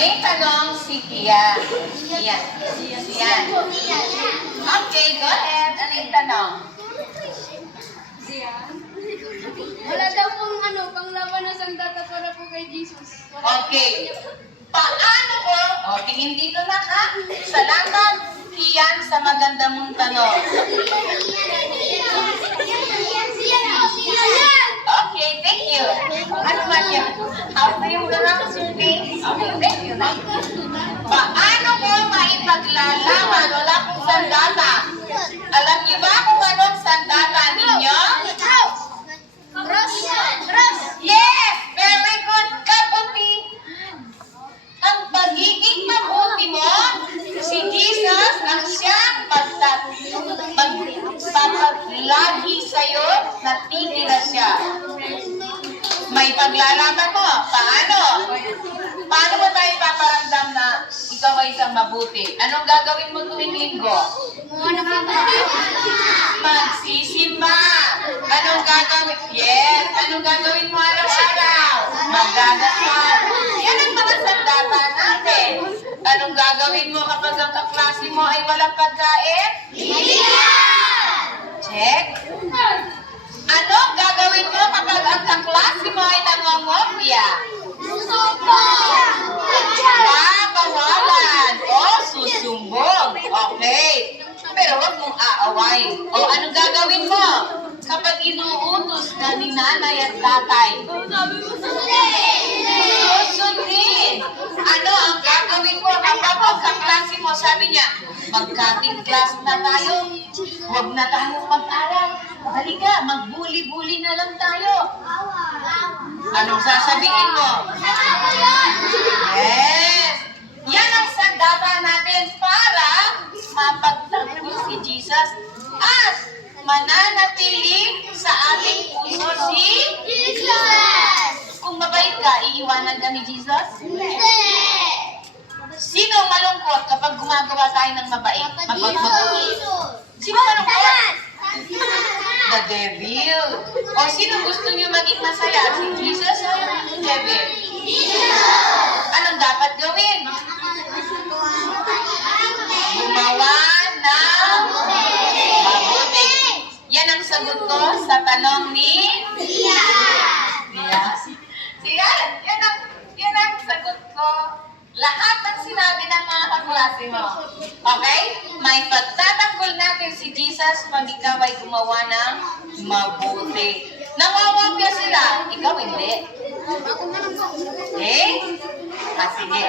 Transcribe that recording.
May tanong si Tia. Iyan. Okay, go ahead. Ano yung tanong? Wala daw pong panglaban ng sandata para po kay Jesus. Okay. Paano ko? O, tingin dito na ka. Salamat, Iyan, sa maganda mong tanong. Okay, thank you. Ano man yan? How do you pronounce your name? Okay, thank you. Paano ko maipaglalaman? Wala akong sandata. Alam niyo ba kung anong sandata ninyo? Yes! Very good, Kaputi! Ang pagiging mabuti mo, si Jesus ang siyang magpapaglagi sa'yo, natitira siya. May paglalaban mo. Paano? Paano mo tayo paparamdam na ikaw ay isang mabuti? Anong gagawin mo tuwing linggo? Magsisimba. Anong gagawin? Yes. Anong gagawin mo araw-araw? Magdadasal. Yan ang mga sandata natin. Anong gagawin mo kapag ang kaklase mo ay walang pagkain? Check. Anong gagawin mo kapag ang kaklase mo ay nangongopya? Babawalan o susumbong. Okay. Pero huwag mong aawain. O anong gagawin mo kapag inuutos ka ni nanay at tatay? Susundin. Ano ang gagawin mo kapag ang kaklase mo sabi niya, magkating class na tayo. Huwag na tayong mag-aral. Halika, magbuli-buli na lang tayo. Anong sasabihin mo? Yes! Yan ang sandata natin para mapagtanggol si Jesus at mananatili sa ating puso si Jesus. Kung mabait ka, iiwanan ka ni Jesus? Sino malungkot kapag gumagawa tayo ng mabait? Sino malungkot? The devil. O sino gusto niyo maging masaya? Si Jesus o yung devil? Anong dapat gawin? Gumawa ng mabuti. Yan ang sagot ko sa tanong ni Tia. Yan ang sagot ko. Lahat ng sinabi ng mga kaklase mo. Okay? May pagtatanggol natin si Jesus pag ikaw ay gumawa ng mabuti. Nangawapya sila. Ikaw hindi. Okay? Sige.